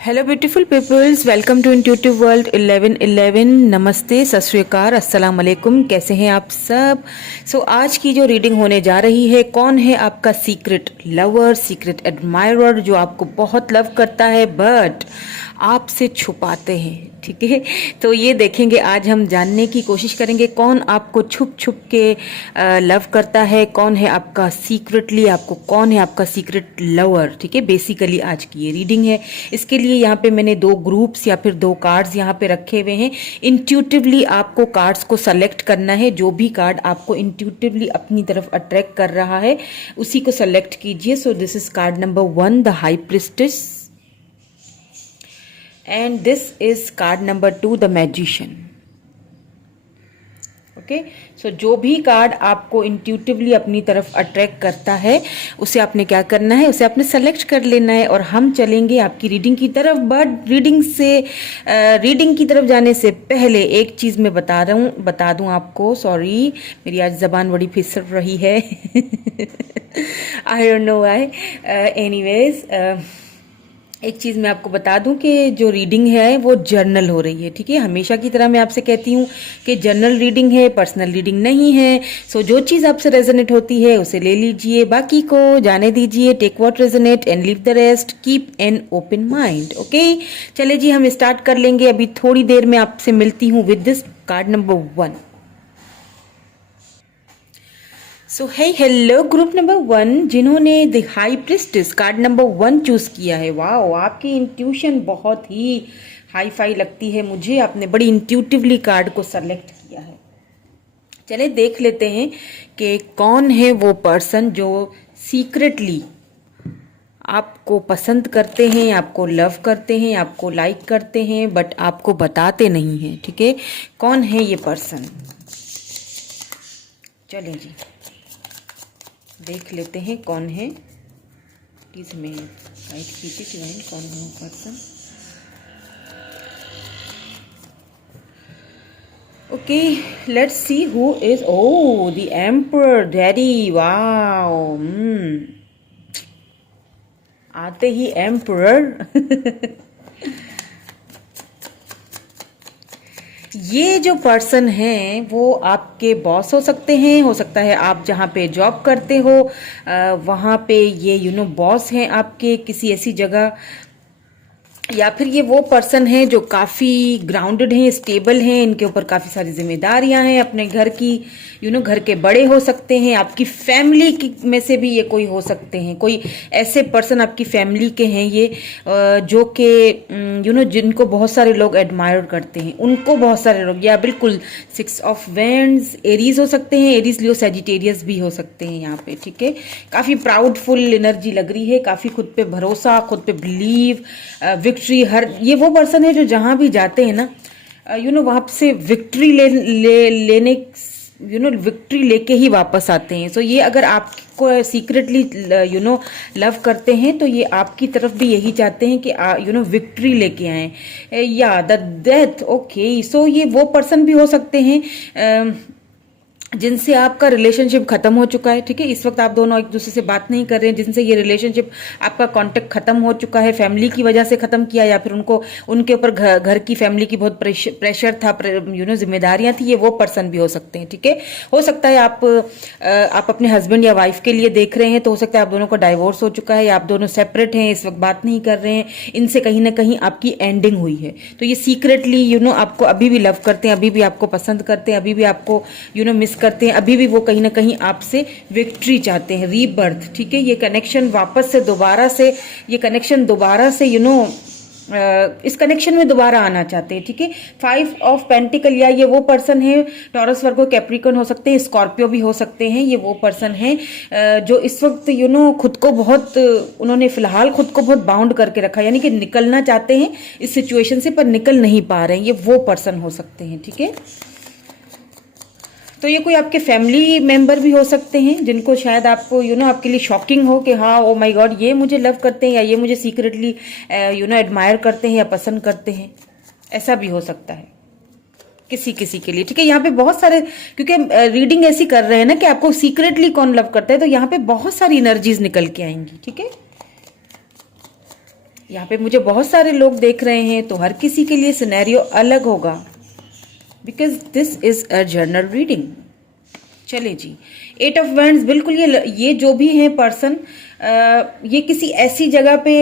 Hello beautiful peoples, welcome to intuitive world 1111। नमस्ते, सत श्री अकाल, अस्सलाम वालेकुम। कैसे हैं आप सब? आज की जो रीडिंग होने जा रही है, कौन है आपका सीक्रेट लवर, सीक्रेट एडमायरर जो आपको बहुत लव करता है बट आपसे छुपाते हैं। ठीक है, तो ये देखेंगे आज हम, जानने की कोशिश करेंगे कौन आपको छुप छुप के लव करता है, कौन है आपका सीक्रेटली, आपको कौन है आपका सीक्रेट लवर। ठीक है, बेसिकली आज की ये रीडिंग है। इसके लिए यहाँ पे मैंने दो ग्रुप्स या फिर दो कार्ड्स यहाँ पे रखे हुए हैं। इंट्यूटिवली आपको कार्ड्स को सेलेक्ट करना है। जो भी कार्ड आपको इंट्यूटिवली अपनी तरफ अट्रैक्ट कर रहा है उसी को सेलेक्ट कीजिए। So this is card number 1, the high priestess, and this is card number 2, the magician. Okay, so जो भी कार्ड आपको इंट्यूटिवली अपनी तरफ अट्रैक्ट करता है उसे आपने क्या करना है, उसे आपने सेलेक्ट कर लेना है। और हम चलेंगे आपकी रीडिंग की तरफ। बट रीडिंग की तरफ जाने से पहले एक चीज मैं बता दूं आपको। सॉरी, मेरी आज जबान बड़ी फिसल रही है। I don't know why. Anyways, एक चीज़ मैं आपको बता दूं कि जो रीडिंग है वो जर्नल हो रही है। ठीक है, हमेशा की तरह मैं आपसे कहती हूँ कि जर्नल रीडिंग है, पर्सनल रीडिंग नहीं है। जो चीज़ आपसे रेजोनेट होती है उसे ले लीजिए, बाकी को जाने दीजिए। Take what resonate and leave the rest, keep an open mind. Okay, चले जी, हम स्टार्ट कर लेंगे। अभी थोड़ी देर में आपसे मिलती हूँ with this card number 1। So hello group number 1, जिन्होंने the high priestess card number 1 choose किया है। वाओ, आपकी इंट्यूशन बहुत ही हाई फाई लगती है मुझे। आपने बड़ी इंट्यूटिवली कार्ड को सेलेक्ट किया है। चले देख लेते हैं कि कौन है वो पर्सन जो सीक्रेटली आपको पसंद करते हैं, आपको लव करते हैं, आपको लाइक करते हैं बट आपको बताते नहीं हैं। ठीक है, कौन है ये पर्सन? चलें जी, देख लेते हैं कौन है। प्लीज हमें गाइड कीजिए डिवाइन, कौन है वो person. Okay, let's see who is. Oh, the emperor daddy. Wow, आते ही एम्परर। ये जो पर्सन है वो आपके बॉस हो सकते हैं, हो सकता है आप जहाँ पे जॉब करते हो वहाँ पे ये बॉस हैं आपके किसी ऐसी जगह, या फिर ये वो पर्सन है जो काफ़ी ग्राउंडेड हैं, स्टेबल हैं, इनके ऊपर काफ़ी सारी जिम्मेदारियां हैं अपने घर की। घर के बड़े हो सकते हैं, आपकी फैमिली में से भी ये कोई हो सकते हैं। कोई ऐसे पर्सन आपकी फैमिली के हैं ये जो कि जिनको बहुत सारे लोग एडमायर करते हैं, उनको बहुत सारे लोग, या बिल्कुल 6 ऑफ वेंड्स, एरीज हो सकते हैं, एरीज लियो सैजिटेरियस भी हो सकते हैं यहाँ पे। ठीक है, काफ़ी प्राउडफुल एनर्जी लग रही है, काफ़ी खुद पे भरोसा, खुद पे बिलीव, विक्ट्री। ये वो पर्सन है जो जहां भी जाते हैं ना वहां से विक्ट्री लेने विक्ट्री लेके ही वापस आते हैं। ये अगर आपको सीक्रेटली लव करते हैं तो ये आपकी तरफ भी यही चाहते हैं कि विक्ट्री लेके आए, या द डेथ। ओके, ये वो पर्सन भी हो सकते हैं जिनसे आपका रिलेशनशिप खत्म हो चुका है। ठीक है, इस वक्त आप दोनों एक दूसरे से बात नहीं कर रहे हैं, जिनसे ये रिलेशनशिप, आपका कांटेक्ट खत्म हो चुका है, फैमिली की वजह से खत्म किया, या फिर उनके ऊपर घर की फैमिली की बहुत प्रेशर था, जिम्मेदारियां थी। ये वो पर्सन भी हो सकते हैं। ठीक है, हो सकता है आप अपने हस्बैंड या वाइफ के लिए देख रहे हैं, तो हो सकता है आप दोनों का डाइवोर्स हो चुका है, या आप दोनों सेपरेट हैं, इस वक्त बात नहीं कर रहे हैं, इनसे कहीं ना कहीं आपकी एंडिंग हुई है। तो ये सीक्रेटली आपको अभी भी लव करते हैं, अभी भी आपको पसंद करते हैं, अभी भी आपको मिस करते हैं, अभी भी वो कहीं ना कहीं आपसे विक्ट्री चाहते हैं, रीबर्थ। ठीक है, ये कनेक्शन वापस से दोबारा से, ये कनेक्शन दोबारा से इस कनेक्शन में दोबारा आना चाहते हैं। ठीक है, 5 ऑफ पेंटिकल, या ये वो पर्सन है, टॉरस, वर्गो, कैप्रिकॉर्न हो सकते हैं, स्कॉर्पियो भी हो सकते हैं। ये वो पर्सन है जो इस वक्त खुद को बहुत, उन्होंने फिलहाल खुद को बहुत बाउंड करके रखा, यानी कि निकलना चाहते हैं इस सिचुएशन से पर निकल नहीं पा रहे हैं। ये वो पर्सन हो सकते हैं। ठीक है, तो ये कोई आपके फैमिली मेंबर भी हो सकते हैं जिनको शायद आपको आपके लिए शॉकिंग हो कि हाँ, ओ माय गॉड, ये मुझे लव करते हैं, या ये मुझे सीक्रेटली एडमायर करते हैं या पसंद करते हैं। ऐसा भी हो सकता है किसी किसी के लिए। ठीक है, यहाँ पे बहुत सारे, क्योंकि रीडिंग ऐसी कर रहे हैं ना कि आपको सीक्रेटली कौन लव करता है, तो यहाँ पे बहुत सारी एनर्जीज निकल के आएंगी। ठीक है, यहाँ पे मुझे बहुत सारे लोग देख रहे हैं, तो हर किसी के लिए सिनेरियो अलग होगा, because this is a general reading. चले जी, 8 ऑफ वैंड्स, बिल्कुल ये जो भी है पर्सन, ये किसी ऐसी जगह पे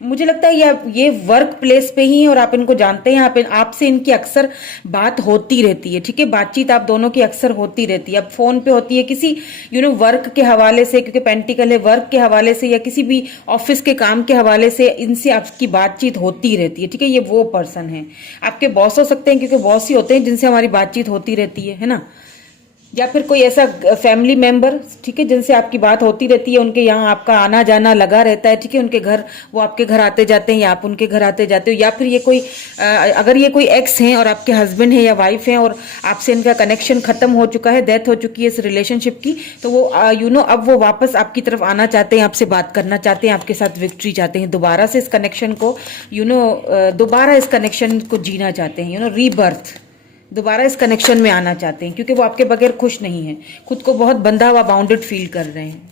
मुझे लगता है ये वर्क प्लेस पे ही है और आप इनको जानते हैं, आपसे इनकी अक्सर बात होती रहती है, ठीक है, बातचीत आप दोनों की अक्सर होती रहती है। अब फोन पे होती है किसी वर्क के हवाले से, क्योंकि पेंटिकल है, वर्क के हवाले से या किसी भी ऑफिस के काम के हवाले से इनसे आपकी बातचीत होती रहती है, ठीक है। ये वो पर्सन है, आपके बॉस हो सकते हैं, क्योंकि बॉस ही होते हैं जिनसे हमारी बातचीत होती रहती है ना, या फिर कोई ऐसा फैमिली मेंबर, ठीक है, जिनसे आपकी बात होती रहती है, उनके यहाँ आपका आना जाना लगा रहता है, ठीक है, उनके घर, वो आपके घर आते जाते हैं या आप उनके घर आते जाते हो, या फिर ये कोई अगर ये कोई एक्स हैं और आपके हस्बैंड है या वाइफ हैं और आपसे इनका कनेक्शन खत्म हो चुका है, डेथ हो चुकी है इस रिलेशनशिप की, तो वो अब वो वापस आपकी तरफ आना चाहते हैं, आपसे बात करना चाहते हैं, आपके साथ विक्ट्री चाहते हैं, दोबारा से इस कनेक्शन को दोबारा इस कनेक्शन को जीना चाहते हैं, रीबर्थ, दोबारा इस कनेक्शन में आना चाहते हैं, क्योंकि वो आपके बगैर खुश नहीं है, खुद को बहुत बंधा हुआ, बाउंडेड फील कर रहे हैं,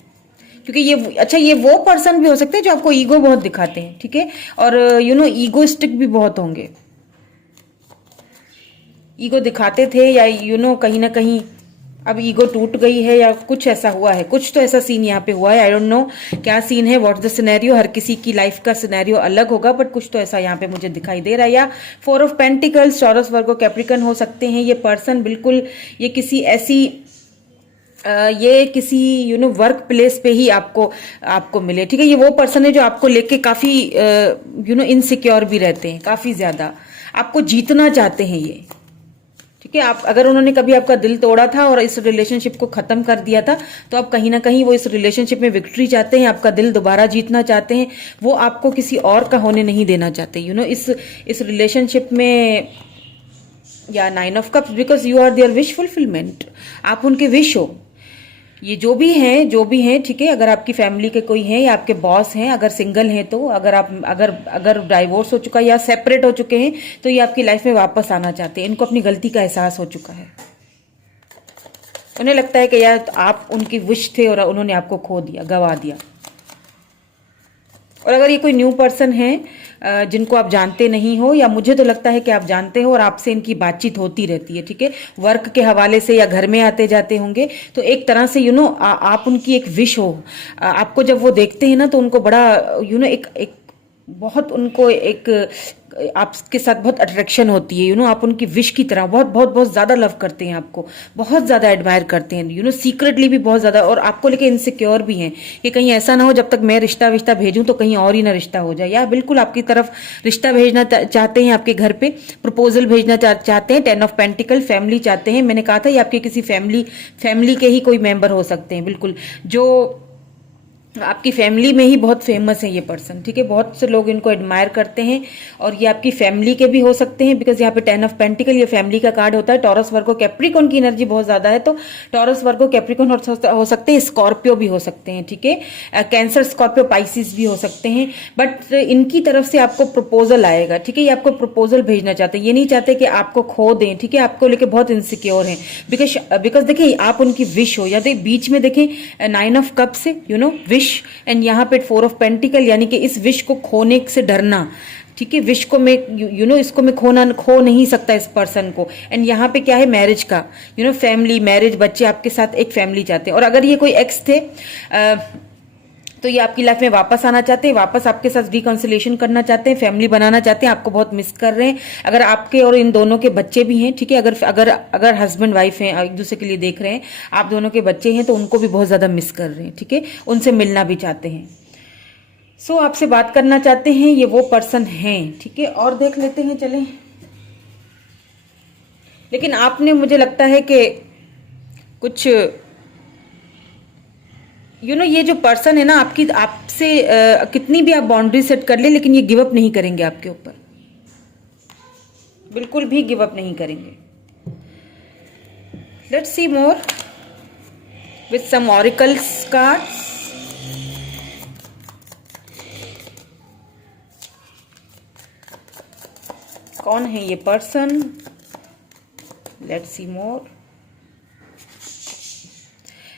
क्योंकि ये वो पर्सन भी हो सकते हैं जो आपको ईगो बहुत दिखाते हैं, ठीक है, और ईगोइस्टिक भी बहुत होंगे, ईगो दिखाते थे, या कहीं ना कहीं अब ईगो टूट गई है, या कुछ ऐसा हुआ है, कुछ तो ऐसा सीन यहाँ पे हुआ है, आई डोंट नो क्या सीन है, व्हाट द सिनेरियो, हर किसी की लाइफ का सिनेरियो अलग होगा, बट कुछ तो ऐसा यहाँ पे मुझे दिखाई दे रहा है। या 4 of pentacles, taurus, Virgo, Capricorn हो सकते हैं ये पर्सन, बिल्कुल ये किसी ऐसी वर्क प्लेस पे ही आपको मिले, ठीक है। ये वो पर्सन है जो आपको लेके काफी इनसिक्योर भी रहते हैं, काफी ज्यादा आपको जीतना चाहते हैं ये, ठीक है। आप अगर उन्होंने कभी आपका दिल तोड़ा था और इस रिलेशनशिप को खत्म कर दिया था, तो आप कहीं ना कहीं वो इस रिलेशनशिप में विक्ट्री चाहते हैं, आपका दिल दोबारा जीतना चाहते हैं, वो आपको किसी और का होने नहीं देना चाहते, इस रिलेशनशिप में। या 9 of cups, because you are there wish fulfilment, आप उनके विश हो। ये जो भी हैं, ठीक है, अगर आपकी फैमिली के कोई हैं या आपके बॉस हैं, अगर सिंगल हैं तो, अगर डाइवोर्स हो चुका है या सेपरेट हो चुके हैं, तो ये आपकी लाइफ में वापस आना चाहते हैं, इनको अपनी गलती का एहसास हो चुका है, उन्हें लगता है कि यार आप उनकी विश थे और उन्होंने आपको खो दिया, गवा दिया। और अगर ये कोई न्यू पर्सन है जिनको आप जानते नहीं हो, या मुझे तो लगता है कि आप जानते हो और आपसे इनकी बातचीत होती रहती है, ठीक है, वर्क के हवाले से या घर में आते जाते होंगे, तो एक तरह से आप उनकी एक विश हो। आपको जब वो देखते हैं ना, तो उनको बड़ा एक बहुत, उनको एक आपके साथ बहुत अट्रैक्शन होती है, आप उनकी विश की तरह बहुत बहुत बहुत ज्यादा लव करते हैं, आपको बहुत ज्यादा एडमायर करते हैं, सीक्रेटली भी बहुत ज्यादा, और आपको लेके इनसिक्योर भी हैं कि कहीं ऐसा ना हो जब तक मैं रिश्ता भेजूं तो कहीं और ही ना रिश्ता हो जाए, या बिल्कुल आपकी तरफ रिश्ता भेजना चाहते हैं, आपके घर पे प्रपोजल भेजना चाहते हैं। 10 ऑफ पेंटिकल, फैमिली चाहते हैं, मैंने कहा था ये आपके किसी फैमिली के ही कोई मेंबर हो सकते हैं, बिल्कुल, जो आपकी फैमिली में ही बहुत फेमस है ये पर्सन, ठीक है, बहुत से लोग इनको एडमायर करते हैं, और ये आपकी फैमिली के भी हो सकते हैं, बिकॉज यहाँ पे 10 ऑफ पेंटिकल ये फैमिली का कार्ड होता है। टॉरस, वर्गो, कैप्रिकॉन की एनर्जी बहुत ज्यादा है, तो टॉरस, वर्गो, कैप्रिकॉन हो सकते हैं, स्कॉर्पियो भी हो सकते हैं, ठीक है, कैंसर, स्कॉर्पियो, पाइसिस भी हो सकते हैं, बट इनकी तरफ से आपको प्रपोजल आएगा, ठीक है, ये आपको प्रपोजल भेजना चाहते हैं, ये नहीं चाहते कि आपको खो दें, ठीक है, आपको लेके बहुत इनसिक्योर हैं, बिकॉज देखिए आप उनकी विश हो, या बीच में देखें 9 ऑफ कप से विश, एंड यहाँ पे 4 ऑफ पेंटिकल, यानी कि इस विश को खोने से डरना, ठीक है, विश को मैं इसको मैं खो नहीं सकता इस पर्सन को। एंड यहाँ पे क्या है, मैरिज का, फैमिली, मैरिज, बच्चे, आपके साथ एक फैमिली चाहते हैं। और अगर ये कोई एक्स थे तो ये आपकी लाइफ में वापस आना चाहते हैं, वापस आपके साथ रिकॉन्सिलेशन करना चाहते हैं, फैमिली बनाना चाहते हैं, आपको बहुत मिस कर रहे हैं। अगर आपके और इन दोनों के बच्चे भी हैं, ठीक है, अगर हस्बैंड वाइफ हैं, एक दूसरे के लिए देख रहे हैं, आप दोनों के बच्चे हैं, तो उनको भी बहुत ज्यादा मिस कर रहे हैं, ठीक है, उनसे मिलना भी चाहते हैं, सो आपसे बात करना चाहते हैं, ये वो पर्सन हैं, ठीक है। और देख लेते हैं, चलें। लेकिन आपने, मुझे लगता है कि कुछ ये जो पर्सन है ना, आपसे कितनी भी आप बाउंड्री सेट कर ले, लेकिन ये गिव अप नहीं करेंगे आपके ऊपर, बिल्कुल भी गिव अप नहीं करेंगे। Let's see more with some oracles cards. कौन है ये person? Let's see more.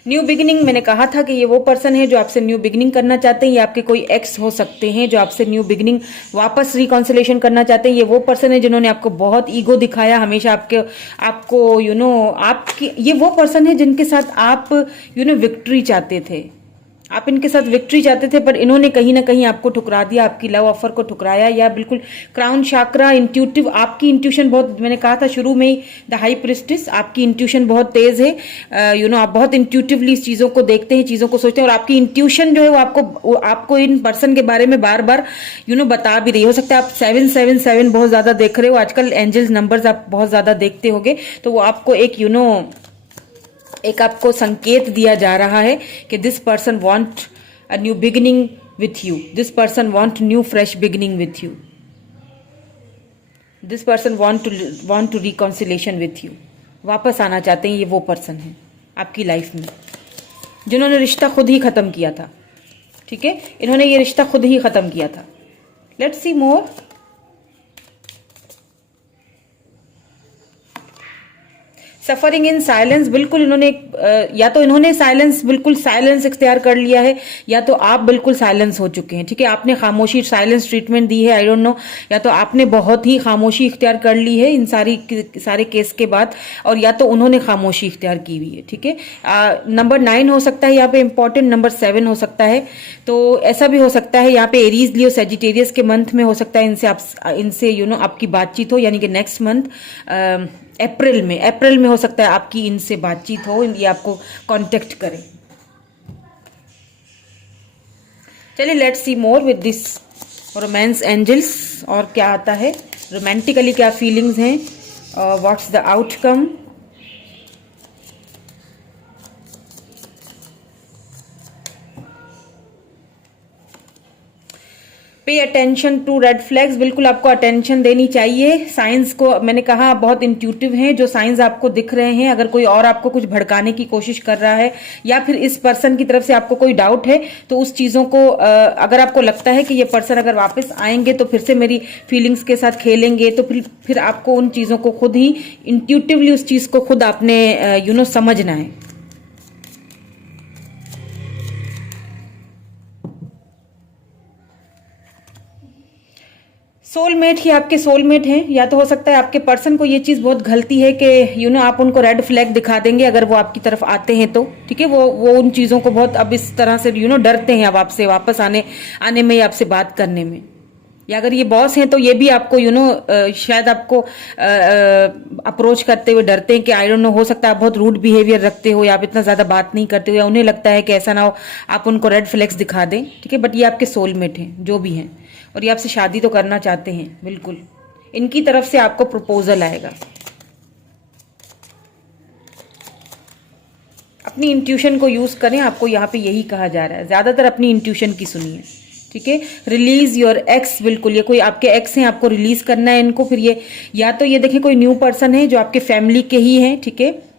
New beginning, मैंने कहा था कि ये वो पर्सन है जो आपसे न्यू बिगिनिंग करना चाहते हैं। ये आपके कोई एक्स हो सकते हैं जो आपसे न्यू बिगिनिंग वापस रिकॉन्सिलेशन करना चाहते हैं। ये वो पर्सन है जिन्होंने आपको बहुत ईगो दिखाया हमेशा, आपको आपकी, ये वो पर्सन है जिनके साथ आप विक्ट्री चाहते थे। आप इनके साथ विक्ट्री चाहते थे, पर इन्होंने कहीं ना कहीं आपको ठुकरा दिया, आपकी लव ऑफर को ठुकराया। या बिल्कुल क्राउन शाक्रा, इंट्यूटिव, आपकी इंट्यूशन बहुत, मैंने कहा था शुरू में ही, द हाई प्रिस्टिस, आपकी इंट्यूशन बहुत तेज है। आप बहुत इंट्यूटिवली इस चीजों को देखते हैं, चीजों को सोचते हैं, और आपकी इंट्यूशन जो है वो आपको इन पर्सन के बारे में बार बार बता भी रही। हो सकता है आप 777 बहुत ज्यादा देख रहे हो आजकल, एंजल्स नंबर्स आप बहुत ज्यादा देखते होगे, तो वो आपको एक आपको संकेत दिया जा रहा है कि this person want a new beginning with you, this person want new fresh beginning with you, this person want to reconciliation with you. वापस आना चाहते हैं, ये वो पर्सन है आपकी लाइफ में जिन्होंने रिश्ता खुद ही खत्म किया था। ठीक है, इन्होंने ये रिश्ता खुद ही खत्म किया था। Let's see more. Suffering in silence, बिल्कुल इन्होंने या तो इन्होंने बिल्कुल साइलेंस इख्तियार कर लिया है, या तो आप बिल्कुल साइलेंस हो चुके हैं। ठीक है, आपने खामोशी, साइलेंस ट्रीटमेंट दी है, आई डोंट नो, या तो आपने बहुत ही खामोशी इख्तियार कर ली है इन सारे केस के बाद, और या तो उन्होंने खामोशी इख्तियार की हुई है। ठीक है, नंबर 9 हो सकता है यहाँ पे इंपॉर्टेंट, नंबर 7 हो सकता है। तो ऐसा भी हो सकता है यहाँ पे एरीज, लियो, सेजिटेरियस के मंथ में हो सकता है इनसे आपकी बातचीत हो, यानी कि नेक्स्ट मंथ अप्रैल में हो सकता है आपकी इनसे बातचीत हो, ये आपको कांटेक्ट करें। चलिए let's see more with this romance angels, और क्या आता है रोमांटिकली, क्या फीलिंग्स हैं, what's the outcome. Pay attention to red flags, बिल्कुल आपको अटेंशन देनी चाहिए साइंस को। मैंने कहा बहुत इंट्यूटिव हैं जो साइंस आपको दिख रहे हैं। अगर कोई और आपको कुछ भड़काने की कोशिश कर रहा है, या फिर इस पर्सन की तरफ से आपको कोई डाउट है, तो उस चीजों को अगर आपको लगता है कि ये पर्सन अगर वापस आएंगे तो फिर से मेरी फीलिंग्स के साथ खेलेंगे, तो फिर आपको उन चीजों को खुद ही इंट्यूटिवली उस चीज को खुद आपने समझना है। सोलमेट ही आपके सोलमेट हैं, या तो हो सकता है आपके पर्सन को ये चीज बहुत गलती है कि आप उनको रेड फ्लैग दिखा देंगे अगर वो आपकी तरफ आते हैं तो। ठीक है, वो उन चीजों को बहुत अब इस तरह से डरते हैं अब आपसे वापस आने में या आपसे बात करने में। या अगर ये बॉस हैं तो ये भी आपको शायद आपको अप्रोच करते हुए डरते हैं कि आई डोंट नो, हो सकता है आप बहुत रूड बिहेवियर रखते हो, या आप इतना ज्यादा बात नहीं करते हो, या उन्हें लगता है कि ऐसा ना हो आप उनको रेड फ्लैग्स दिखा दें। ठीक है, बट ये आपके सोलमेट हैं जो भी हैं, और ये आपसे शादी तो करना चाहते हैं बिल्कुल। इनकी तरफ से आपको प्रपोजल आएगा। अपनी इंट्यूशन को यूज करें, आपको यहाँ पे यही कहा जा रहा है, ज्यादातर अपनी इंट्यूशन की सुनिए। ठीक है, रिलीज योर एक्स, बिल्कुल ये कोई आपके एक्स हैं, आपको रिलीज करना है इनको। फिर ये या तो ये देखें कोई न्यू पर्सन है जो आपके फैमिली के ही हैं। ठीक है,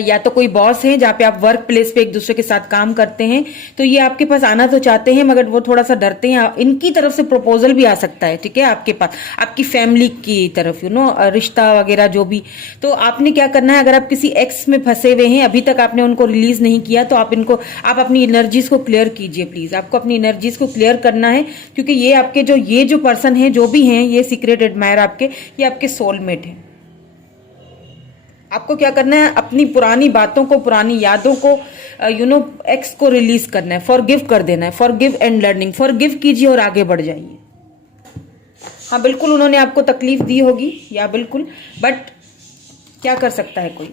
या तो कोई बॉस है जहाँ पे आप वर्क प्लेस पे एक दूसरे के साथ काम करते हैं, तो ये आपके पास आना तो चाहते हैं मगर वो थोड़ा सा डरते हैं। इनकी तरफ से प्रपोजल भी आ सकता है। ठीक है, आपके पास आपकी फैमिली की तरफ रिश्ता वगैरह जो भी। तो आपने क्या करना है, अगर आप किसी एक्स में फंसे हुए हैं, अभी तक आपने उनको रिलीज नहीं किया, तो आप अपनी एनर्जीज को क्लियर कीजिए प्लीज। आपको अपनी एनर्जीज को क्लियर करना है, क्योंकि ये जो पर्सन है, जो भी हैं, ये सीक्रेट एडमायर ये आपके सोलमेट है। आपको क्या करना है, अपनी पुरानी बातों को, पुरानी यादों को, एक्स को रिलीज करना है, फॉरगिव कर देना है। फॉरगिव एंड लर्निंग, फॉरगिव कीजिए और आगे बढ़ जाइए। हाँ बिल्कुल, उन्होंने आपको तकलीफ दी होगी, या बिल्कुल, बट क्या कर सकता है कोई।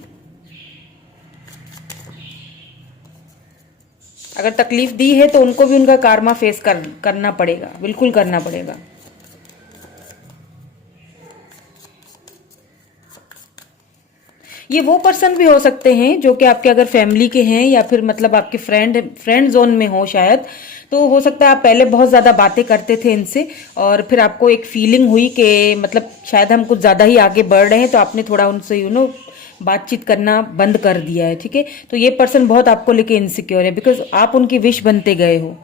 अगर तकलीफ दी है तो उनको भी उनका कार्मा फेस करना पड़ेगा, बिल्कुल करना पड़ेगा। ये वो पर्सन भी हो सकते हैं जो कि आपके अगर फैमिली के हैं, या फिर मतलब आपके फ्रेंड जोन में हो शायद। तो हो सकता है आप पहले बहुत ज्यादा बातें करते थे इनसे, और फिर आपको एक फीलिंग हुई कि मतलब शायद हम कुछ ज्यादा ही आगे बढ़ रहे हैं, तो आपने थोड़ा उनसे बातचीत करना बंद कर दिया है। ठीक है, तो ये पर्सन बहुत आपको लेके इनसिक्योर है, बिकॉज आप उनकी विश बनते गए हो।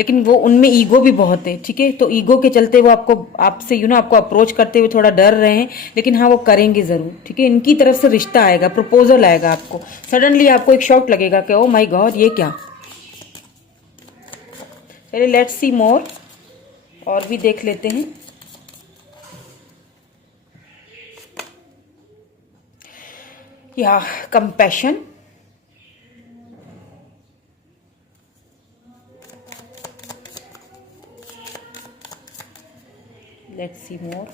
लेकिन वो उनमें ईगो भी बहुत है, ठीक है। तो ईगो के चलते वो आपको आपसे आपको अप्रोच करते हुए थोड़ा डर रहे हैं, लेकिन हाँ वो करेंगे जरूर, ठीक है। इनकी तरफ से रिश्ता आएगा, प्रपोजल आएगा आपको, सडनली आपको एक शॉक लगेगा कि ओ माय गॉड ये क्या। चलिए लेट्स सी मोर, और भी देख लेते हैं। या compassion, let's see more.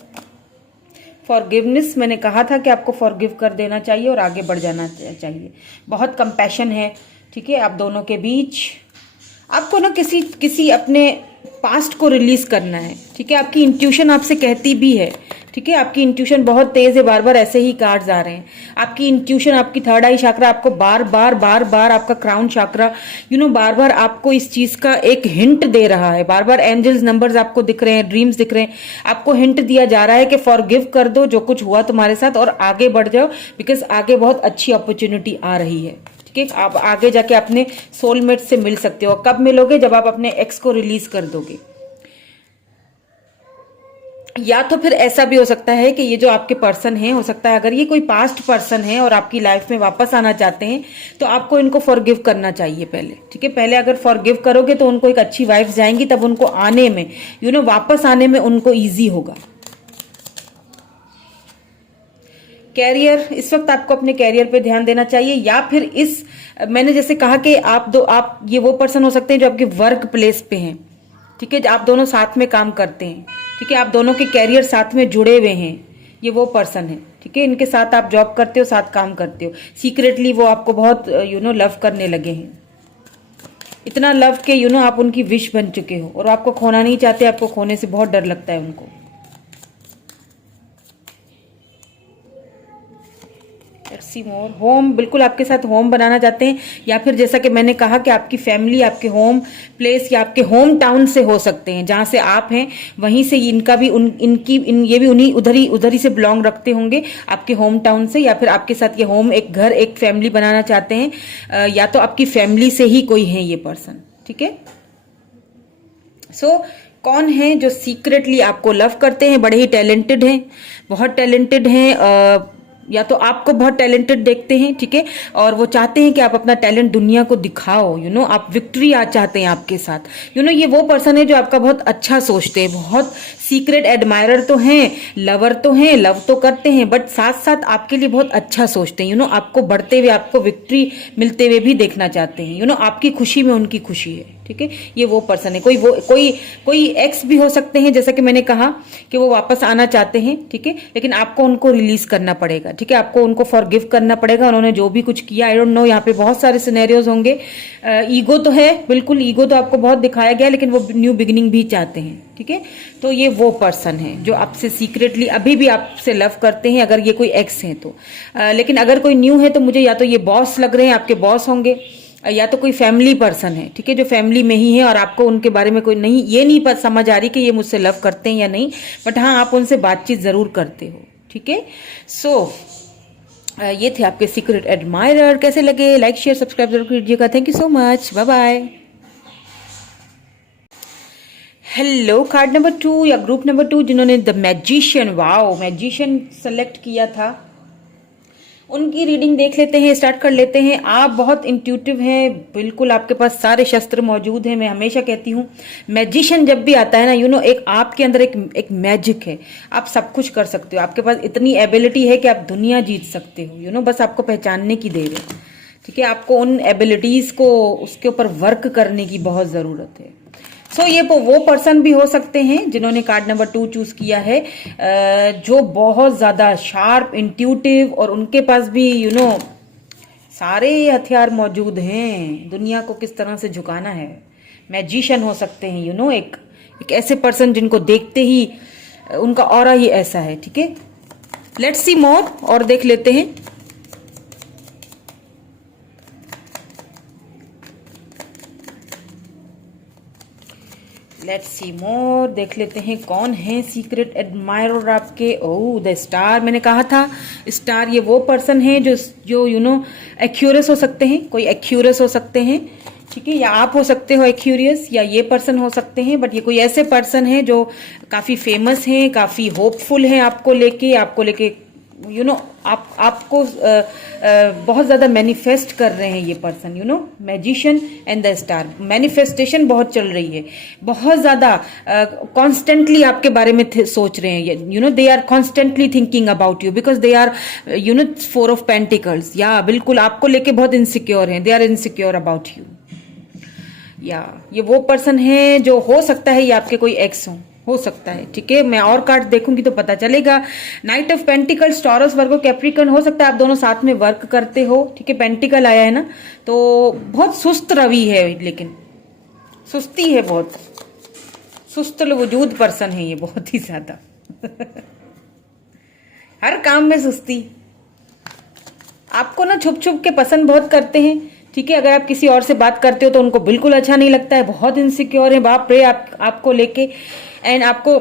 Forgiveness, मैंने कहा था कि आपको फॉरगिव कर देना चाहिए और आगे बढ़ जाना चाहिए। बहुत कंपैशन है, ठीक है, आप दोनों के बीच। आपको ना किसी अपने पास्ट को रिलीज करना है, ठीक है। आपकी इंट्यूशन आपसे कहती भी है, ठीक है, आपकी इंट्यूशन बहुत तेज है, बार बार ऐसे ही कार्ड्स आ रहे हैं। आपकी इंट्यूशन, आपकी थर्ड आई चक्रा आपको बार बार आपका क्राउन चक्रा बार बार आपको इस चीज का एक हिंट दे रहा है। बार बार एंजल्स नंबर्स आपको दिख रहे हैं, ड्रीम्स दिख रहे हैं, आपको हिंट दिया जा रहा है कि फॉरगिव कर दो जो कुछ हुआ तुम्हारे साथ और आगे बढ़ जाओ, बिकॉज आगे बहुत अच्छी अपॉर्चुनिटी आ रही है, ठीक है। आप आगे जाके अपने सोलमेट से मिल सकते हो। कब मिलोगे? जब आप अपने एक्स को रिलीज कर दोगे। या तो फिर ऐसा भी हो सकता है कि ये जो आपके पर्सन है, हो सकता है अगर ये कोई पास्ट पर्सन है और आपकी लाइफ में वापस आना चाहते हैं तो आपको इनको फॉरगिव करना चाहिए पहले, ठीक है। पहले अगर फॉरगिव करोगे तो उनको एक अच्छी वाइफ जाएंगी, तब उनको आने में वापस आने में उनको ईजी होगा। कैरियर, इस वक्त आपको अपने कैरियर पे ध्यान देना चाहिए। या फिर मैंने जैसे कहा कि आप ये वो पर्सन हो सकते हैं जो आपके वर्क प्लेस पे हैं, ठीक है, आप दोनों साथ में काम करते हैं, ठीक है, आप दोनों के कैरियर साथ में जुड़े हुए हैं, ये वो पर्सन है, ठीक है। इनके साथ आप जॉब करते हो, साथ काम करते हो, सीक्रेटली वो आपको बहुत लव करने लगे हैं। इतना लव के आप उनकी विश बन चुके हो और आपको खोना नहीं चाहते, आपको खोने से बहुत डर लगता है उनको। मोर होम, बिल्कुल आपके साथ होम बनाना चाहते हैं। या फिर जैसा कि मैंने कहा कि आपकी फैमिली आपके होम प्लेस या आपके होम टाउन से हो सकते हैं, जहां से आप हैं वहीं से इनका भी ये भी उन्हीं उधर ही से बिलोंग रखते होंगे आपके होम टाउन से। या फिर आपके साथ ये होम, एक घर, एक फैमिली बनाना चाहते हैं, या तो आपकी फैमिली से ही कोई है ये पर्सन, ठीक है। सो कौन है जो सीक्रेटली आपको लव करते हैं, बड़े ही टैलेंटेड हैं, बहुत टैलेंटेड हैं, या तो आपको बहुत टैलेंटेड देखते हैं, ठीक है, और वो चाहते हैं कि आप अपना टैलेंट दुनिया को दिखाओ, आप विक्ट्री आज चाहते हैं आपके साथ। ये वो पर्सन है जो आपका बहुत अच्छा सोचते हैं, बहुत सीक्रेट एडमायरर तो हैं, लवर तो हैं, लव तो करते हैं, बट साथ साथ आपके लिए बहुत अच्छा सोचते हैं। आपको बढ़ते हुए, आपको विक्ट्री मिलते हुए भी देखना चाहते हैं। आपकी खुशी में उनकी खुशी है, ठीक है। ये वो पर्सन है। कोई एक्स भी हो सकते हैं, जैसा कि मैंने कहा कि वो वापस आना चाहते हैं, ठीक है, लेकिन आपको उनको रिलीज करना पड़ेगा, ठीक है, आपको उनको फॉरगिव करना पड़ेगा। उन्होंने जो भी कुछ किया, आई डोंट नो, यहाँ पे बहुत सारे सिनेरियोज होंगे। ईगो तो है, बिल्कुल ईगो तो आपको बहुत दिखाया गया, लेकिन वो न्यू बिगिनिंग भी चाहते हैं, ठीक है। तो ये वो पर्सन है जो आपसे सीक्रेटली अभी भी आपसे लव करते हैं, अगर ये कोई एक्स है तो। लेकिन अगर कोई न्यू है तो मुझे या तो ये बॉस लग रहे हैं, आपके बॉस होंगे, या तो कोई फैमिली पर्सन है, ठीक है, जो फैमिली में ही है और आपको उनके बारे में कोई ये नहीं समझ आ रही कि ये मुझसे लव करते हैं या नहीं, बट हाँ आप उनसे बातचीत जरूर करते हो, ठीक है। सो ये थे आपके सीक्रेट एडमायरर। कैसे लगे? लाइक शेयर सब्सक्राइब जरूर कीजिएगा। Thank you so much, bye bye. Hello, card number 2 या ग्रुप नंबर 2 जिन्होंने the magician, wow, magician select किया था, उनकी रीडिंग देख लेते हैं, स्टार्ट कर लेते हैं। आप बहुत इंट्यूटिव हैं, बिल्कुल आपके पास सारे शस्त्र मौजूद हैं। मैं हमेशा कहती हूँ मैजिशियन जब भी आता है ना, एक आपके अंदर एक मैजिक है, आप सब कुछ कर सकते हो, आपके पास इतनी एबिलिटी है कि आप दुनिया जीत सकते हो। बस आपको पहचानने की देर है, ठीक है। आपको उन एबिलिटीज को, उसके ऊपर वर्क करने की बहुत जरूरत है। ये वो पर्सन भी हो सकते हैं जिन्होंने कार्ड नंबर 2 चूज किया है, जो बहुत ज्यादा शार्प, इंट्यूटिव, और उनके पास भी सारे हथियार मौजूद हैं, दुनिया को किस तरह से झुकाना है। मैजिशियन हो सकते हैं, एक ऐसे पर्सन जिनको देखते ही उनका ऑरा ही ऐसा है, ठीक है। लेट्स सी मोर, और देख लेते हैं। लेट्स सी मोर, देख लेते हैं कौन है सीक्रेट एडमायरर आपके। ओह, द स्टार, मैंने कहा था स्टार ये वो पर्सन है जो एक्यूरस हो सकते हैं, कोई एक्यूरस हो सकते हैं, ठीक है, या आप हो सकते हो क्यूरियस, या ये पर्सन हो सकते हैं, बट ये कोई ऐसे पर्सन है जो काफी फेमस हैं, काफी होपफुल हैं आपको लेके आपको बहुत ज्यादा मैनिफेस्ट कर रहे हैं ये person, magician and the star. Manifestation बहुत चल रही है, बहुत ज्यादा कॉन्स्टेंटली आपके बारे में सोच रहे हैं, they are constantly thinking about you because they are 4 of pentacles. या बिल्कुल आपको लेके बहुत इनसिक्योर हैं, they are insecure about you. या ये वो पर्सन है जो हो सकता है ये आपके कोई एक्स हो सकता है। ठीक है, मैं और कार्ड देखूंगी तो पता चलेगा। Night of pentacles, taurus, Virgo, Capricorn, हो सकता है आप दोनों साथ में वर्क करते हो। ठीक है, पेंटिकल आया है ना, तो बहुत सुस्त रवि है, लेकिन सुस्ती है, बहुत सुस्त वजूद पर्सन है ये, बहुत ही ज्यादा हर काम में सुस्ती। आपको ना छुप छुप के पसंद बहुत करते हैं। ठीक है, अगर आप किसी और से बात करते हो तो उनको बिल्कुल अच्छा नहीं लगता है, बहुत इनसिक्योर है, बाप रे आपको लेके, एंड आपको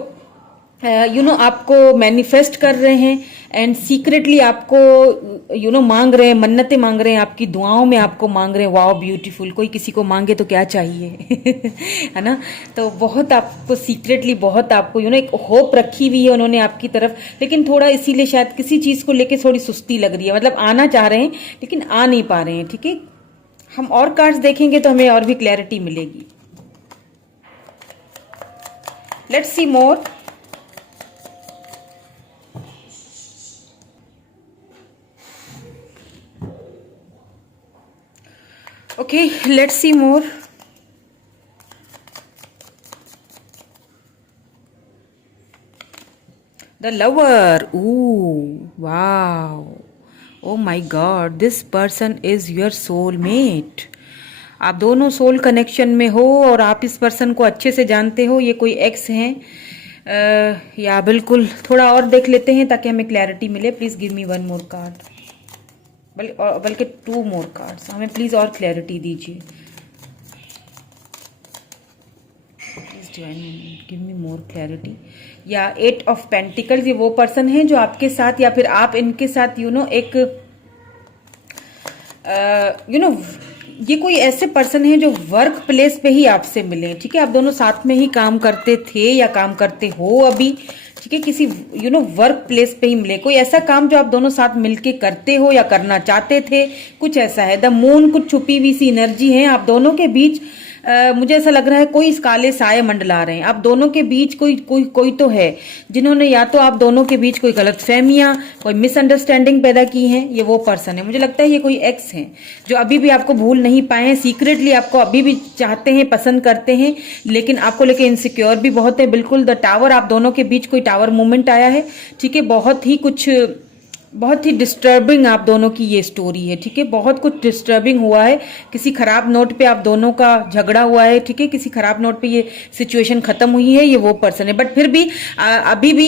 आपको मैनिफेस्ट कर रहे हैं, एंड सीक्रेटली आपको मांग रहे हैं, मन्नतें मांग रहे हैं, आपकी दुआओं में आपको मांग रहे हैं। वाओ ब्यूटीफुल, कोई किसी को मांगे तो क्या चाहिए है ना। तो बहुत आपको सीक्रेटली, बहुत आपको एक होप रखी हुई है उन्होंने आपकी तरफ, लेकिन थोड़ा इसीलिए शायद किसी चीज को लेके थोड़ी सुस्ती लग रही है, मतलब आना चाह रहे हैं लेकिन आ नहीं पा रहे हैं। ठीक है, हम और कार्ड्स देखेंगे तो हमें और भी क्लैरिटी मिलेगी। Let's see more. Okay, let's see more. The lover, wow, oh my God, this person is your soulmate. आप दोनों सोल कनेक्शन में हो और आप इस पर्सन को अच्छे से जानते हो। ये कोई एक्स हैं, या बिल्कुल थोड़ा और देख लेते हैं ताकि हमें क्लैरिटी मिले। Please give me 1 more card, बल्कि 2 मोर कार्ड्स, हमें प्लीज और क्लैरिटी दीजिए। Please give me more clarity. या 8 ऑफ पेंटिकल्स, ये वो पर्सन है जो आपके साथ, या फिर आप इनके साथ एक ये कोई ऐसे पर्सन है जो वर्क प्लेस पे ही आपसे मिले। ठीक है, आप दोनों साथ में ही काम करते थे या काम करते हो अभी। ठीक है, किसी वर्क प्लेस पे ही मिले, कोई ऐसा काम जो आप दोनों साथ मिलके करते हो या करना चाहते थे, कुछ ऐसा है। द मून, कुछ छुपी हुई सी एनर्जी है आप दोनों के बीच। मुझे ऐसा लग रहा है कोई काले साए मंडला रहे हैं आप दोनों के बीच। कोई तो है जिन्होंने या तो आप दोनों के बीच कोई गलतफहमियां, कोई मिसअंडरस्टैंडिंग पैदा की हैं। ये वो पर्सन है, मुझे लगता है ये कोई एक्स है जो अभी भी आपको भूल नहीं पाए हैं, सीक्रेटली आपको अभी भी चाहते हैं, पसंद करते हैं, लेकिन आपको लेके इनसिक्योर भी बहुत है। बिल्कुल द टावर, आप दोनों के बीच कोई टावर मूवमेंट आया है। ठीक है, बहुत ही डिस्टर्बिंग आप दोनों की ये स्टोरी है। ठीक है, बहुत कुछ डिस्टर्बिंग हुआ है, किसी खराब नोट पे आप दोनों का झगड़ा हुआ है। ठीक है, किसी खराब नोट पे ये सिचुएशन खत्म हुई है। ये वो पर्सन है, बट फिर भी अभी भी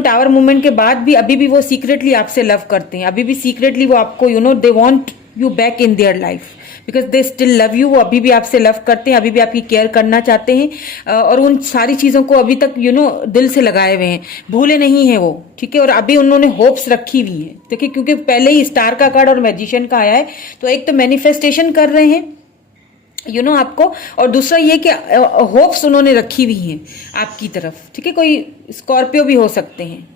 टावर मूवमेंट के बाद भी अभी भी वो सीक्रेटली आपसे लव करते हैं। अभी भी सीक्रेटली वो आपको they want you back in their life because they still love you. वो अभी भी आपसे लव करते हैं, अभी भी आपकी केयर करना चाहते हैं, और उन सारी चीजों को अभी तक दिल से लगाए हुए हैं, भूले नहीं है वो। ठीक है, और अभी उन्होंने होप्स रखी हुई है। देखिए, क्योंकि पहले ही स्टार का कार्ड और मैजिशियन का आया है, तो एक तो मैनिफेस्टेशन कर रहे हैं आपको, और दूसरा ये कि होप्स उन्होंने रखी हुई हैं आपकी तरफ। ठीक है, कोई स्कॉर्पियो भी हो सकते हैं।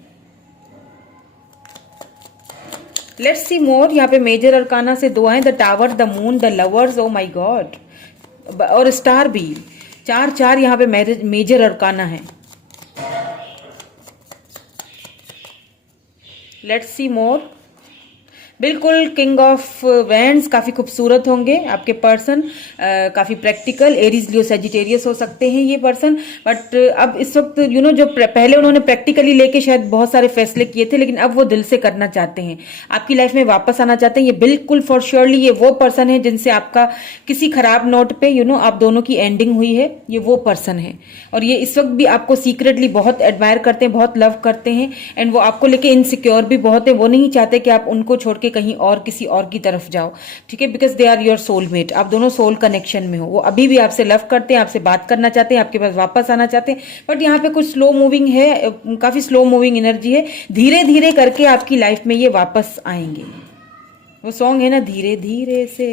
Let's see more. यहाँ पे मेजर अरकाना से 2 हैं, the tower, the moon, the lovers, oh my God, और स्टार भी। 4 यहाँ पे मेजर अरकाना है। Let's see more. बिल्कुल किंग ऑफ वैंड्स, काफी खूबसूरत होंगे आपके पर्सन, काफी प्रैक्टिकल, एरीज, लियो, सेजिटेरियस हो सकते हैं ये पर्सन। बट अब इस वक्त जो पहले उन्होंने प्रैक्टिकली लेके शायद बहुत सारे फैसले किए थे, लेकिन अब वो दिल से करना चाहते हैं, आपकी लाइफ में वापस आना चाहते हैं। ये बिल्कुल फॉर श्योरली ये वो पर्सन है जिनसे आपका किसी खराब नोट पे आप दोनों की एंडिंग हुई है। ये वो पर्सन है, और ये इस वक्त भी आपको सीक्रेटली बहुत एडमायर करते हैं, बहुत लव करते हैं, एंड वो आपको लेके इनसिक्योर भी बहुत है। वो नहीं चाहते कि आप उनको छोड़ के कहीं और किसी और की तरफ जाओ। ठीक है, because they are your soulmate, आप दोनों सोल कनेक्शन में हो। वो अभी भी आपसे लव करते हैं, आपसे बात करना चाहते हैं, आपके पास वापस आना चाहते हैं, बट यहाँ पे कुछ स्लो मूविंग है, काफी स्लो मूविंग एनर्जी है। धीरे धीरे करके आपकी लाइफ में ये वापस आएंगे। वो सॉन्ग है ना, धीरे धीरे से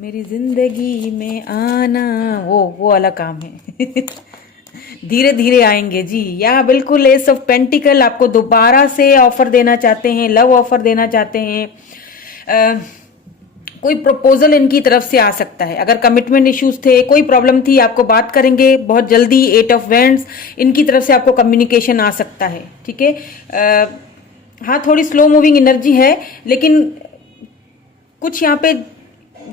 मेरी जिंदगी में आना, वो वाला काम है। धीरे धीरे आएंगे जी। या बिल्कुल एस ऑफ पेंटिकल आपको दोबारा से ऑफर देना चाहते हैं, लव ऑफर देना चाहते हैं। कोई प्रपोजल इनकी तरफ से आ सकता है। अगर कमिटमेंट इश्यूज थे, कोई प्रॉब्लम थी, आपको बात करेंगे बहुत जल्दी। 8 ऑफ वैंड्स, इनकी तरफ से आपको कम्युनिकेशन आ सकता है। ठीक है, हाँ थोड़ी स्लो मूविंग एनर्जी है, लेकिन कुछ यहाँ पे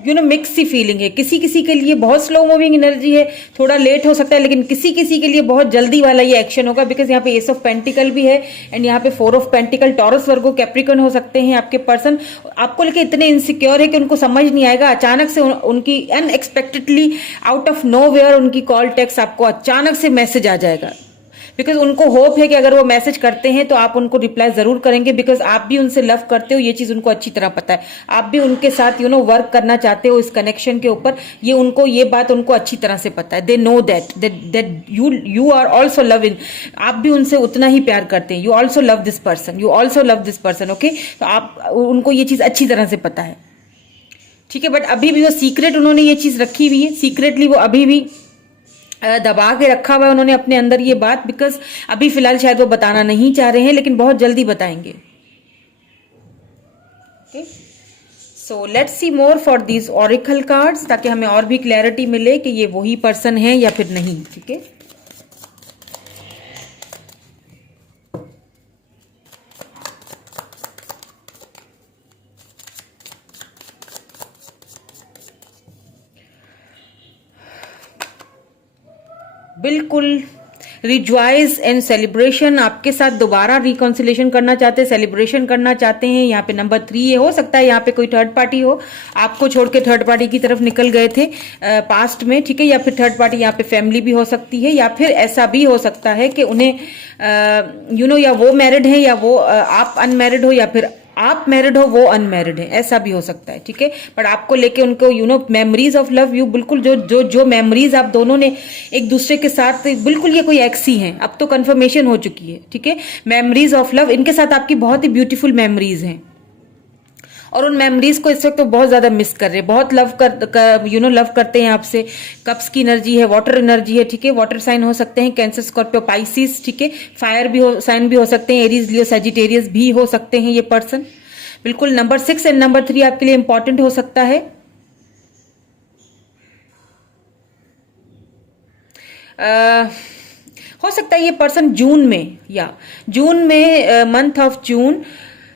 मिक्स सी फीलिंग है। किसी किसी के लिए बहुत स्लो मूविंग एनर्जी है, थोड़ा लेट हो सकता है, लेकिन किसी किसी के लिए बहुत जल्दी वाला ये एक्शन होगा। बिकॉज यहाँ पे एस ऑफ पेंटिकल भी है एंड यहाँ पे 4 of pentacle. Taurus, Virgo, Capricorn हो सकते हैं आपके पर्सन। आपको लेके इतने इनसिक्योर है कि उनको समझ नहीं आएगा। अचानक से उनकी unexpectedly out of nowhere उनकी कॉल टेक्स्ट, आपको अचानक से मैसेज आ जाएगा। बिकॉज उनको होप है कि अगर वो मैसेज करते हैं तो आप उनको रिप्लाई जरूर करेंगे। बिकॉज आप भी उनसे लव करते हो, ये चीज उनको अच्छी तरह पता है। आप भी उनके साथ वर्क करना चाहते हो इस कनेक्शन के ऊपर। ये बात उनको अच्छी तरह से पता है। They know that you are also love in. आप भी उनसे उतना ही प्यार करते हैं। You also love this person, you also love this person. Okay, तो आप उनको ये चीज अच्छी तरह से पता है। ठीक है, बट अभी भी वो सीक्रेट उन्होंने ये चीज रखी हुई है। सीक्रेटली वो अभी भी दबा के रखा हुआ है उन्होंने अपने अंदर ये बात। बिकॉज अभी फिलहाल शायद वो बताना नहीं चाह रहे हैं, लेकिन बहुत जल्दी बताएंगे। Okay, so let's see more for these auricle cards, ताकि हमें और भी क्लैरिटी मिले कि ये वही पर्सन है या फिर नहीं। ठीक है, बिल्कुल रिजॉइस एंड सेलिब्रेशन, आपके साथ दोबारा रिकॉन्सिलेशन करना चाहते हैं, सेलिब्रेशन करना चाहते हैं। यहाँ पे नंबर 3 हो सकता है यहाँ पे कोई थर्ड पार्टी हो, आपको छोड़ के थर्ड पार्टी की तरफ निकल गए थे पास्ट में। ठीक है, या फिर थर्ड पार्टी यहाँ पे फैमिली भी हो सकती है, या फिर ऐसा भी हो सकता है कि उन्हें या वो मैरिड है, या वो आप अनमैरिड हो, या फिर आप मैरिड हो वो अनमैरिड है, ऐसा भी हो सकता है। ठीक है, बट आपको लेके उनको मेमोरीज ऑफ लव यू, बिल्कुल जो मेमोरीज आप दोनों ने एक दूसरे के साथ, बिल्कुल ये कोई एक्स ही हैं। अब तो कंफर्मेशन हो चुकी है। ठीक है, मेमोरीज ऑफ लव, इनके साथ आपकी बहुत ही ब्यूटीफुल मेमोरीज हैं और उन मेमोरीज को इस वक्त तो बहुत ज्यादा मिस कर रहे हैं। बहुत लव करते हैं आपसे। कप्स की एनर्जी है, वाटर एनर्जी है। ठीक है, वाटर साइन हो सकते हैं, कैंसर, स्कॉर्पियो, पाइसिस। ठीक है, फायर भी साइन भी हो सकते हैं, एरीज, लियो, सजिटेरियस भी हो सकते हैं ये पर्सन। बिल्कुल नंबर 6 एंड नंबर 3 आपके लिए इंपॉर्टेंट हो सकता है। हो सकता है ये पर्सन जून में मंथ ऑफ जून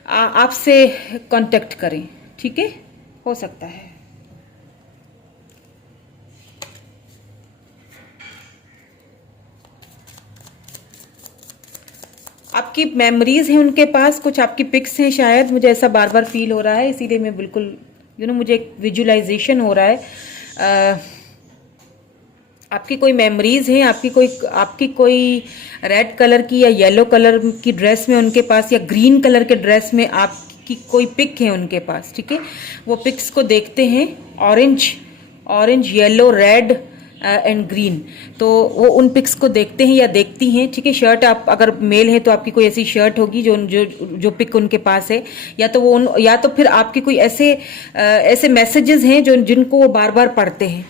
आपसे कांटेक्ट करें। ठीक है, हो सकता है। आपकी मेमोरीज हैं उनके पास, कुछ आपकी पिक्स हैं शायद, मुझे ऐसा बार बार फील हो रहा है। इसीलिए मैं बिल्कुल मुझे एक विजुअलाइजेशन हो रहा है। आपकी कोई मेमोरीज हैं, आपकी कोई रेड कलर की या येलो कलर की ड्रेस में उनके पास, या ग्रीन कलर के ड्रेस में आपकी कोई पिक है उनके पास। ठीक है, वो पिक्स को देखते हैं, orange, yellow, red and green. तो वो उन पिक्स को देखते हैं या देखती हैं। ठीक है, शर्ट, आप अगर मेल है तो आपकी कोई ऐसी शर्ट होगी जो पिक उनके पास है, या तो फिर आपके कोई ऐसे मैसेजेस हैं जिनको वो बार बार पढ़ते हैं।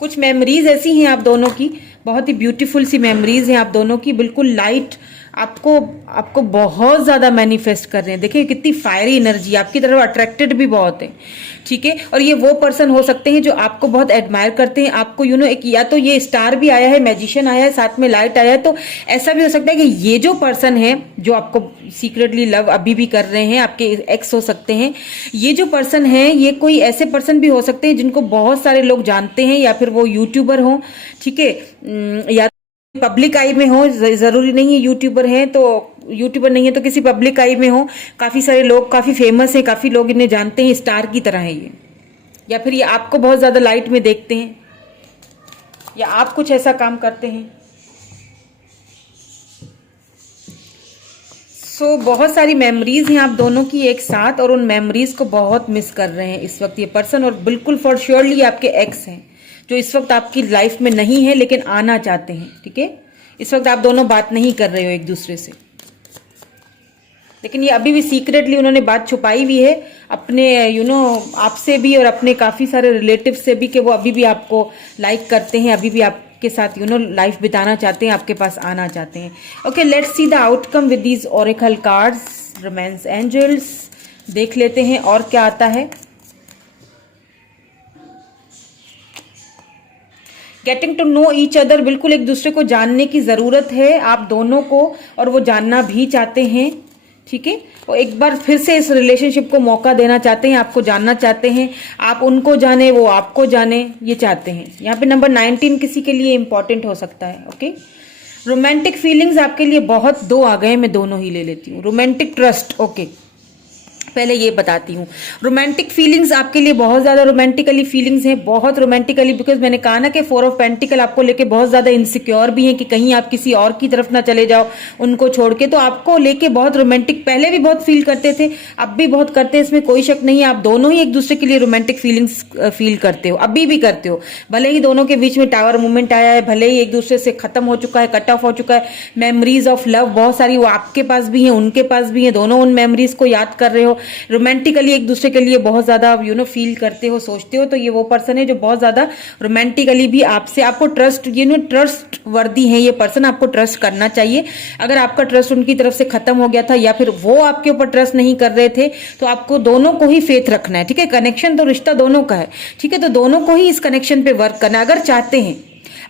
कुछ मेमोरीज ऐसी हैं आप दोनों की, बहुत ही ब्यूटीफुल सी मेमोरीज हैं आप दोनों की, बिल्कुल लाइट, आपको बहुत ज्यादा मैनिफेस्ट कर रहे हैं। देखिए कितनी फायरी एनर्जी, आपकी तरफ अट्रैक्टेड भी बहुत है। ठीक है, और ये वो पर्सन हो सकते हैं जो आपको बहुत एडमायर करते हैं। आपको एक, या तो ये स्टार भी आया है, मैजिशियन आया है, साथ में लाइट आया है, तो ऐसा भी हो सकता है कि ये जो पर्सन है जो आपको सीक्रेटली लव अभी भी कर रहे हैं, आपके एक्स हो सकते हैं। ये जो पर्सन है ये कोई ऐसे पर्सन भी हो सकते हैं जिनको बहुत सारे लोग जानते हैं, या फिर वो यूट्यूबर हो। ठीक है, या पब्लिक आई में हो, जरूरी नहीं है यूट्यूबर नहीं है तो किसी पब्लिक आई में हो। काफी सारे लोग काफी फेमस है, काफी लोग इन्हें जानते हैं, स्टार की तरह है ये। या फिर ये आपको बहुत ज्यादा लाइट में देखते हैं, या आप कुछ ऐसा काम करते हैं। बहुत सारी मेमोरीज हैं आप दोनों की एक साथ, और उन मेमोरीज को बहुत मिस कर रहे हैं इस वक्त ये पर्सन। और बिल्कुल फॉर श्योरली आपके एक्स हैं जो इस वक्त आपकी लाइफ में नहीं है लेकिन आना चाहते हैं। ठीक है, इस वक्त आप दोनों बात नहीं कर रहे हो एक दूसरे से। लेकिन ये अभी भी सीक्रेटली उन्होंने बात छुपाई हुई है अपने आपसे भी और अपने काफी सारे रिलेटिव से भी, कि वो अभी भी आपको लाइक करते हैं, अभी भी आपके साथ लाइफ बिताना चाहते हैं, आपके पास आना चाहते हैं। Okay, let's see the outcome with these oracle cards, romance angels. देख लेते हैं और क्या आता है। Getting to know each other, बिल्कुल एक दूसरे को जानने की जरूरत है आप दोनों को, और वो जानना भी चाहते हैं, ठीक है। और एक बार फिर से इस रिलेशनशिप को मौका देना चाहते हैं, आपको जानना चाहते हैं, आप उनको जाने वो आपको जाने, ये चाहते हैं। यहाँ पे नंबर 19 किसी के लिए इंपॉर्टेंट हो सकता है। ओके, रोमांटिक फीलिंग्स आपके लिए बहुत, दो आ गए, मैं दोनों ही ले लेती हूँ। रोमांटिक ट्रस्ट, ओके, पहले ये बताती हूँ। रोमांटिक फीलिंग्स आपके लिए बहुत ज्यादा रोमांटिकली फीलिंग्स हैं, बहुत रोमांटिकली, बिकॉज मैंने कहा ना कि 4 ऑफ पेंटिकल आपको लेके बहुत ज्यादा इनसिक्योर भी हैं कि कहीं आप किसी और की तरफ ना चले जाओ उनको छोड़ के, तो आपको लेके बहुत रोमांटिक पहले भी बहुत फील करते थे, अब भी बहुत करते हैं, इसमें कोई शक नहीं है। आप दोनों ही एक दूसरे के लिए रोमांटिक फीलिंग्स फील करते हो, अभी भी करते हो, भले ही दोनों के बीच में टावर मूवमेंट आया है, भले ही एक दूसरे से खत्म हो चुका है, कट ऑफ हो चुका है, मेमोरीज ऑफ लव बहुत सारी वो आपके पास भी हैं, उनके पास भी हैं, दोनों उन मेमोरीज को याद कर रहे हो, रोमांटिकली एक दूसरे के लिए बहुत ज्यादा फील करते हो, सोचते हो। तो ये वो पर्सन है जो बहुत ज्यादा रोमांटिकली भी आपसे, आपको ट्रस्ट ट्रस्ट वर्दी है ये पर्सन, आपको ट्रस्ट करना चाहिए। अगर आपका ट्रस्ट उनकी तरफ से खत्म हो गया था या फिर वो आपके ऊपर ट्रस्ट नहीं कर रहे थे, तो आपको दोनों को ही फेथ रखना है, ठीक है। कनेक्शन तो रिश्ता दोनों का है, ठीक है, तो दोनों को ही इस कनेक्शन पे वर्क करना है।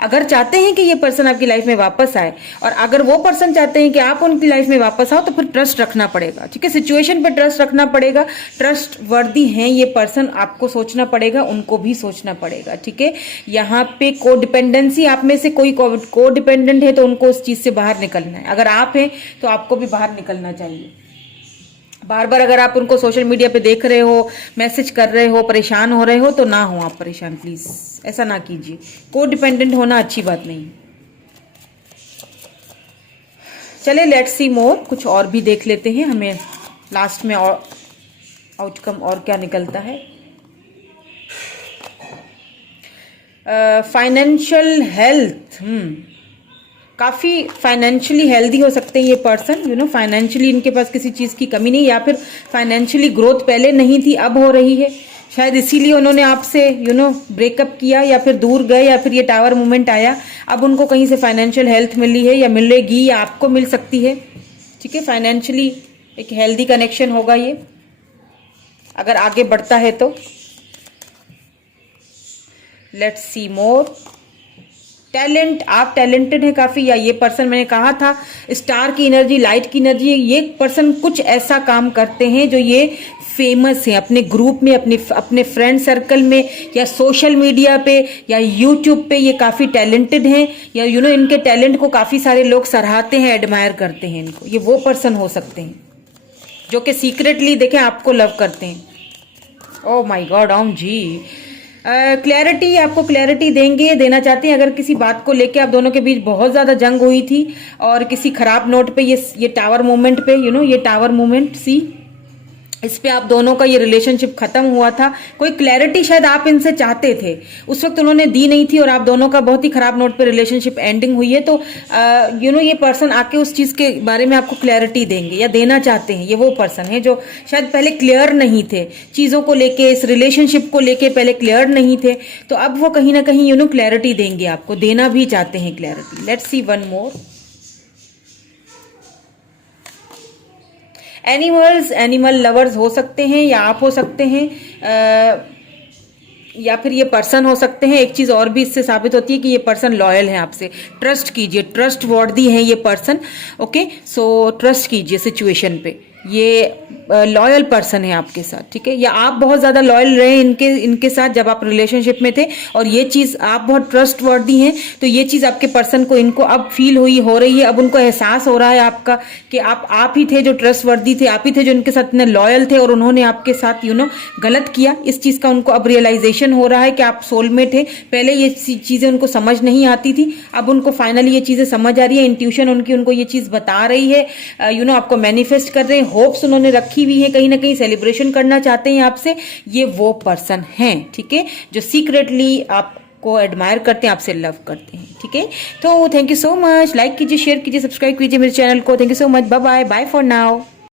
अगर चाहते हैं कि ये पर्सन आपकी लाइफ में वापस आए, और अगर वो पर्सन चाहते हैं कि आप उनकी लाइफ में वापस आओ, तो फिर ट्रस्ट रखना पड़ेगा, ठीक है। सिचुएशन पे ट्रस्ट रखना पड़ेगा, ट्रस्ट वर्दी हैं ये पर्सन, आपको सोचना पड़ेगा, उनको भी सोचना पड़ेगा, ठीक है। यहाँ पे को डिपेंडेंसी, आप में से कोई को डिपेंडेंट है तो उनको उस चीज से बाहर निकलना है। अगर आप हैं तो आपको भी बाहर निकलना चाहिए। बार बार अगर आप उनको सोशल मीडिया पे देख रहे हो, मैसेज कर रहे हो, परेशान हो रहे हो, तो ना हो आप परेशान, प्लीज ऐसा ना कीजिए। को डिपेंडेंट होना अच्छी बात नहीं। चले, लेट्स सी मोर, कुछ और भी देख लेते हैं, हमें लास्ट में और आउटकम और क्या निकलता है। फाइनेंशियल हेल्थ, काफी फाइनेंशियली हेल्दी हो सकते हैं ये पर्सन, फाइनेंशियली इनके पास किसी चीज की कमी नहीं, या फिर फाइनेंशियली ग्रोथ पहले नहीं थी अब हो रही है, शायद इसीलिए उन्होंने आपसे ब्रेकअप किया, या फिर दूर गए, या फिर ये टावर मूवमेंट आया। अब उनको कहीं से फाइनेंशियल हेल्थ मिली है, या मिलेगी, या आपको मिल सकती है, ठीक है। फाइनेंशियली एक हेल्दी कनेक्शन होगा ये, अगर आगे बढ़ता है तो। Let's see more. टैलेंट, आप टैलेंटेड हैं काफी, या ये पर्सन, मैंने कहा था स्टार की एनर्जी, लाइट की एनर्जी, ये पर्सन कुछ ऐसा काम करते हैं जो ये फेमस है अपने ग्रुप में, अपने फ्रेंड सर्कल में, या सोशल मीडिया पे, या यूट्यूब पे, ये काफी टैलेंटेड हैं, या इनके टैलेंट को काफी सारे लोग सराहते हैं, एडमायर करते हैं इनको। ये वो पर्सन हो सकते हैं जो कि सीक्रेटली देखें आपको लव करते हैं। Oh my God, OMG. Clarity, आपको क्लैरिटी देना चाहते हैं। अगर किसी बात को लेके आप दोनों के बीच बहुत ज्यादा जंग हुई थी, और किसी खराब नोट पे ये टावर मूवमेंट पे, ये टावर मूवमेंट सी, इस पे आप दोनों का ये रिलेशनशिप खत्म हुआ था। कोई क्लैरिटी शायद आप इनसे चाहते थे, उस वक्त उन्होंने दी नहीं थी, और आप दोनों का बहुत ही खराब नोट पे रिलेशनशिप एंडिंग हुई है। तो ये पर्सन आके उस चीज के बारे में आपको क्लैरिटी देंगे या देना चाहते हैं। ये वो पर्सन है जो शायद पहले क्लियर नहीं थे चीजों को लेके, इस रिलेशनशिप को लेके पहले क्लियर नहीं थे, तो अब वो कहीं ना कहीं क्लैरिटी देंगे, आपको देना भी चाहते हैं clarity. Let's see one more. Animal lovers हो सकते हैं, या आप हो सकते हैं, या फिर ये पर्सन हो सकते हैं। एक चीज और भी इससे साबित होती है कि ये पर्सन लॉयल है आपसे। ट्रस्ट कीजिए, ट्रस्ट वर्दी है ये पर्सन, ओके। सो ट्रस्ट कीजिए सिचुएशन पे, ये लॉयल पर्सन है आपके साथ, ठीक है। या आप बहुत ज्यादा लॉयल रहे इनके साथ जब आप रिलेशनशिप में थे, और ये चीज आप बहुत ट्रस्ट वर्दी हैं, तो ये चीज आपके पर्सन को, इनको अब फील हो रही है, अब उनको एहसास हो रहा है आपका कि आप ही थे जो ट्रस्ट वर्दी थे, आप ही थे जो इनके साथ इतने लॉयल थे, और उन्होंने आपके साथ गलत किया। इस चीज का उनको अब रियलाइजेशन हो रहा है कि आप सोलमेट है। पहले ये चीजें उनको समझ नहीं आती थी, अब उनको फाइनली ये चीजें समझ आ रही है। इंट्यूशन उनकी उनको ये चीज बता रही है, आपको मैनिफेस्ट कर रहे हैं, होप्स उन्होंने रखी हुई है, कहीं ना कहीं सेलिब्रेशन करना चाहते हैं आपसे। ये वो पर्सन हैं, ठीक है, जो सीक्रेटली आपको एडमायर करते हैं, आपसे लव करते हैं, ठीक है। तो thank you so much, like कीजिए, शेयर कीजिए, सब्सक्राइब कीजिए मेरे चैनल को। Thank you so much, bye bye, bye for now.